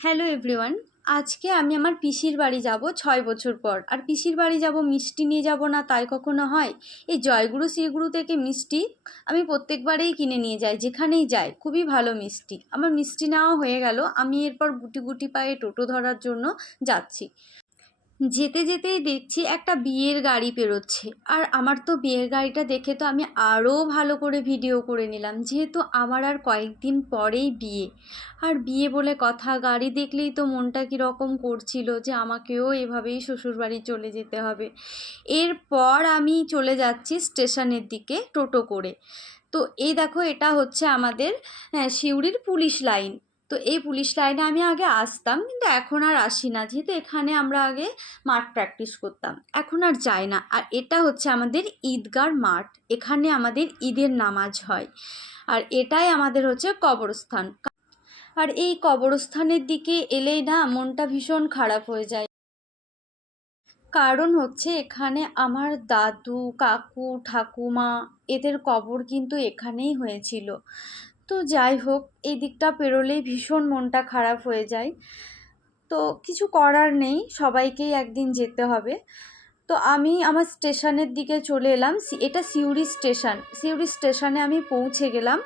Hello everyone আজকে আমি আমার পিসির বাড়ি যাব ছয় বছর পর। আর পিসির বাড়ি যাব মিষ্টি নিয়ে যাব না তাই কখনো হয়? এই জয়গুরু শ্রীগুরু থেকে মিষ্টি আমি প্রত্যেকবারেই কিনে নিয়ে যাই, যেখানেই যাই। খুবই ভালো মিষ্টি। আমার মিষ্টি নেওয়া হয়ে গেল। আমি এরপর গুটি গুটি পায়ে টোটো ধরার জন্য যাচ্ছি। যেতে যেতেই দেখছি একটা বিয়ের গাড়ি পেরোচ্ছে। আর আমার তো বিয়ের গাড়িটা দেখে তো আমি আরও ভালো করে ভিডিও করে নিলাম যেহেতু আমার আর কয়েকদিন পরেই বিয়ে। আর বিয়ে বলে কথা গাড়ি দেখলেই তো মনটা কীরকম করছিল যে আমাকেও এভাবেই শ্বশুরবাড়ি চলে যেতে হবে। এরপর আমি চলে যাচ্ছি স্টেশনের দিকে টোটো করে। তো এই দেখো এটা হচ্ছে আমাদের হ্যাঁ, সিউড়ির পুলিশ লাইন। তো এই পুলিশ লাইনে আমি আগে আসতাম, কিন্তু এখন আর আসি না। যেহেতু এখানে আমরা আগে মাঠ প্র্যাকটিস করতাম, এখন আর যাই না। আর এটা হচ্ছে আমাদের ঈদগার মাঠ, এখানে আমাদের ঈদের নামাজ হয়। আর এটাই আমাদের হচ্ছে কবরস্থান। আর এই কবরস্থানের দিকে এলেই না মনটা ভীষণ খারাপ হয়ে যায়। কারণ হচ্ছে এখানে আমার দাদু, কাকু, ঠাকুমা, এদের কবর কিন্তু এখানেই হয়েছিল। তো যাই হোক, এই দিকটা পেরোলেই ভীষণ মনটা খারাপ হয়ে যায়। তো কিছু করার নেই, সবাইকেই একদিন যেতে হবে। তো আমি আমার স্টেশনের দিকে চলে এলাম এটা সিউড়ি স্টেশন। সিউড়ি স্টেশনে আমি পৌঁছে গেলাম।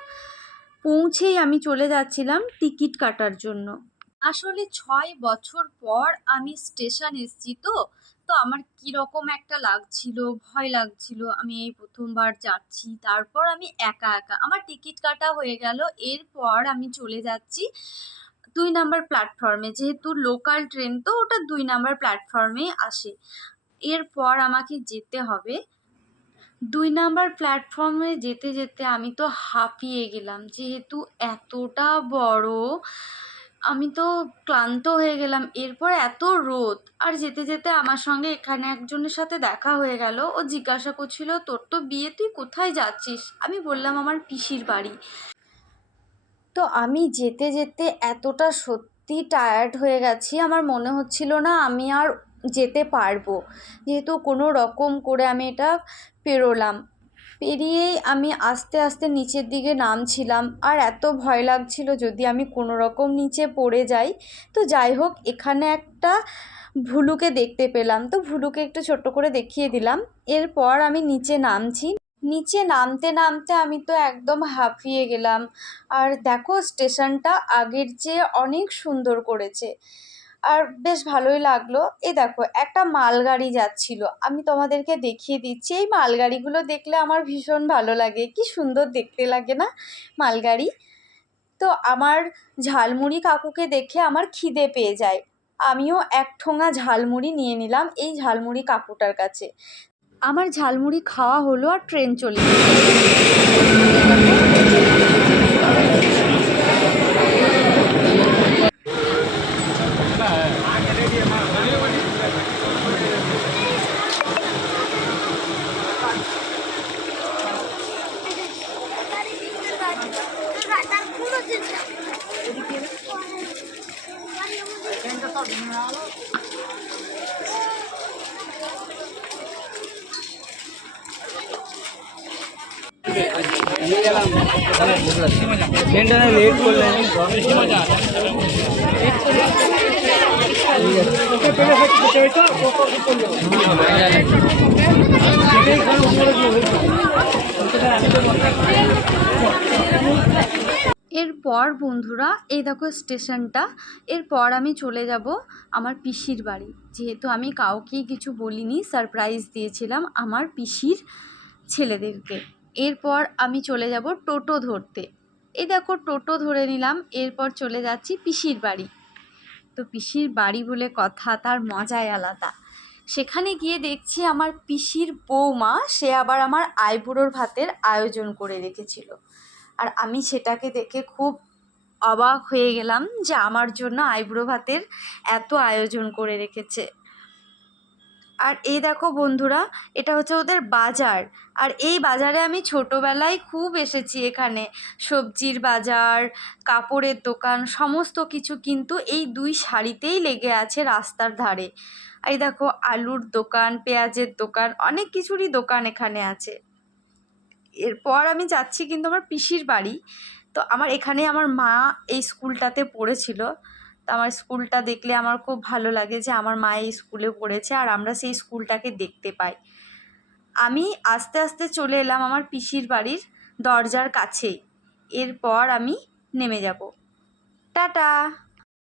পৌঁছেই আমি চলে যাচ্ছিলাম টিকিট কাটার জন্য। আসলে ছয় বছর পর আমি স্টেশন এসেছি তো তো আমার কীরকম একটা লাগছিল, ভয় লাগছিল। আমি এই প্রথমবার যাচ্ছি, তারপর আমি একা একা। আমার টিকিট কাটা হয়ে গেল, এরপর আমি চলে যাচ্ছি দুই নাম্বার প্ল্যাটফর্মে যেহেতু লোকাল ট্রেন তো ওটা দুই নাম্বার প্ল্যাটফর্মে আসে। এরপর আমাকে যেতে হবে। দুই নাম্বার প্ল্যাটফর্মে যেতে যেতে আমি তো হাঁপিয়ে গেলাম। যেহেতু এতটা বড় আমি তো ক্লান্ত হয়ে গেলাম। এরপর এত রোদ। আর যেতে যেতে আমার সঙ্গে এখানে একজনের সাথে দেখা হয়ে গেল। ও জিজ্ঞাসা করছিল, তোর তো বিয়ে, তুই কোথায় যাচ্ছিস? আমি বললাম, আমার পিসির বাড়ি। তো আমি যেতে যেতে এতটা সত্যি টায়ার্ড হয়ে গেছি। আমার মনে হচ্ছিল না আমি আর যেতে পারব। যেহেতু কোনো রকম করে আমি এটা পেরোলাম। পেরিয়েই আমি আস্তে আস্তে নিচের দিকে নামছিলাম। আর এত ভয় লাগছিল যদি আমি কোনো রকম নিচে পড়ে যাই। তো যাই হোক, এখানে একটা ভুলুকে দেখতে পেলাম। তো ভুলুকে একটু ছোট্ট করে দেখিয়ে দিলাম। এরপর আমি নিচে নামছি। নিচে নামতে নামতে আমি তো একদম হাঁপিয়ে গেলাম। আর দেখো, স্টেশনটা আগের চেয়ে অনেক সুন্দর করেছে। আর বেশ ভালোই লাগল। এ দেখো, একটা মালগাড়ি যাচ্ছিল। আমি তোমাদেরকে দেখিয়ে দিচ্ছি। এই মালগাড়িগুলো দেখলে আমার ভীষণ ভালো লাগে। কি সুন্দর দেখতে লাগে না মালগাড়ি? তো আমার ঝালমুড়ি কাকুকে দেখে আমার খিদে পেয়ে যায়। আমিও এক ঠোঙা ঝালমুড়ি নিয়ে নিলাম এই ঝালমুড়ি কাকুটার কাছে। আমার ঝালমুড়ি খাওয়া হলো আর ট্রেন চলে ট্রেনটা লেট করলেন এরপর বন্ধুরা, এই দেখো স্টেশনটা। এরপর আমি চলে যাব আমার পিসির বাড়ি। যেহেতু আমি কাউকেই কিছু বলিনি সারপ্রাইজ দিয়েছিলাম আমার পিসির ছেলেদেরকে। এরপর আমি চলে যাব টোটো ধরতে। এই দেখো, টোটো ধরে নিলাম, এরপর চলে যাচ্ছি পিসির বাড়ি। তো পিসির বাড়ি বলে কথা, তার মজাই আলাদা। সেখানে গিয়ে দেখছি আমার পিসির বৌমা, সে আবার আমার আইবুড়োর ভাতের আয়োজন করে রেখেছিল। আর আমি সেটাকে দেখে খুব অবাক হয়ে গেলাম যে আমার জন্য আইবুড়ো ভাতের এত আয়োজন করে রেখেছে। আর এই দেখো বন্ধুরা, এটা হচ্ছে ওদের বাজার। আর এই বাজারে আমি ছোটোবেলায় খুব এসেছি এখানে। সবজির বাজার, কাপড়ের দোকান, সমস্ত কিছু কিন্তু এই দুই শাড়িতেই লেগে আছে রাস্তার ধারে। এই দেখো, আলুর দোকান, পেঁয়াজের দোকান, অনেক কিছুরই দোকান এখানে আছে। এরপর আমি যাচ্ছি কিন্তু আমার পিসির বাড়ি। তো আমার এখানে আমার মা এই স্কুলটাতে পড়েছিল। তো আমার স্কুলটা দেখলে আমার খুব ভালো লাগে যে আমার মা এই স্কুলে পড়েছে আর আমরা সেই স্কুলটাকে দেখতে পাই। আমি আস্তে আস্তে চলে এলাম আমার পিসির বাড়ির দরজার কাছেই। এরপর আমি নেমে যাব। টাটা!